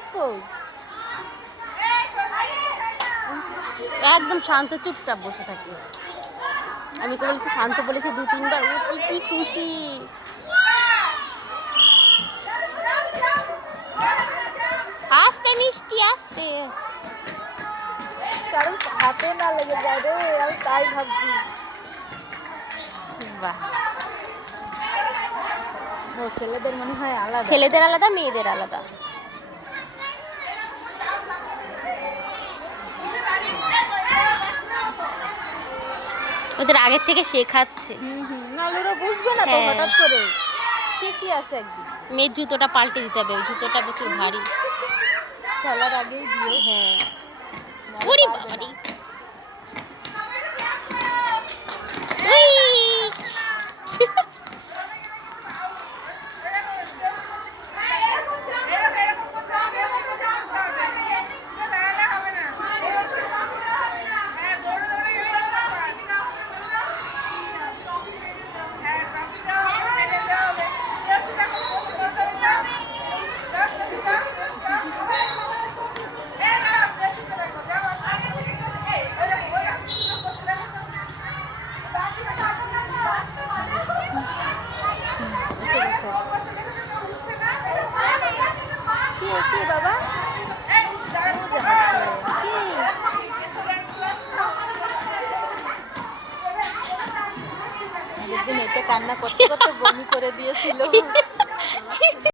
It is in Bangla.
রঞ্জিত কই? একদম শান্ত চুপচাপ বসে থাকে। আমি তো বলেছি শান্ত, বলেছি 2-3 বার। ও কি খুশি! আস্তে মিষ্টি আস্তে। কারণ হাতে না লেগে যায় রে, আমি তাই ভাবছি। বাহ, ও ছেলেদের মনে হয় আলাদা। ছেলেদের আলাদা, মেয়েদের আলাদা। ওদের আগের থেকে শেখাচ্ছে। নাহলে ওরা বুঝবে না তো হ্যাঁ। হঠাৎ করে। ঠিকই আছে একদিন। মেয়ের জুতোটা পাল্টে দিতে হবে, ওই জুতোটা প্রচুর ভারী। খেলার আগেই দিও। হ্যাঁ। নাহলে ওরে পারবে বাবারি! না। কি বাবা? একদিন এতে কান্না করতে করতে বমি করে দিয়েছিল।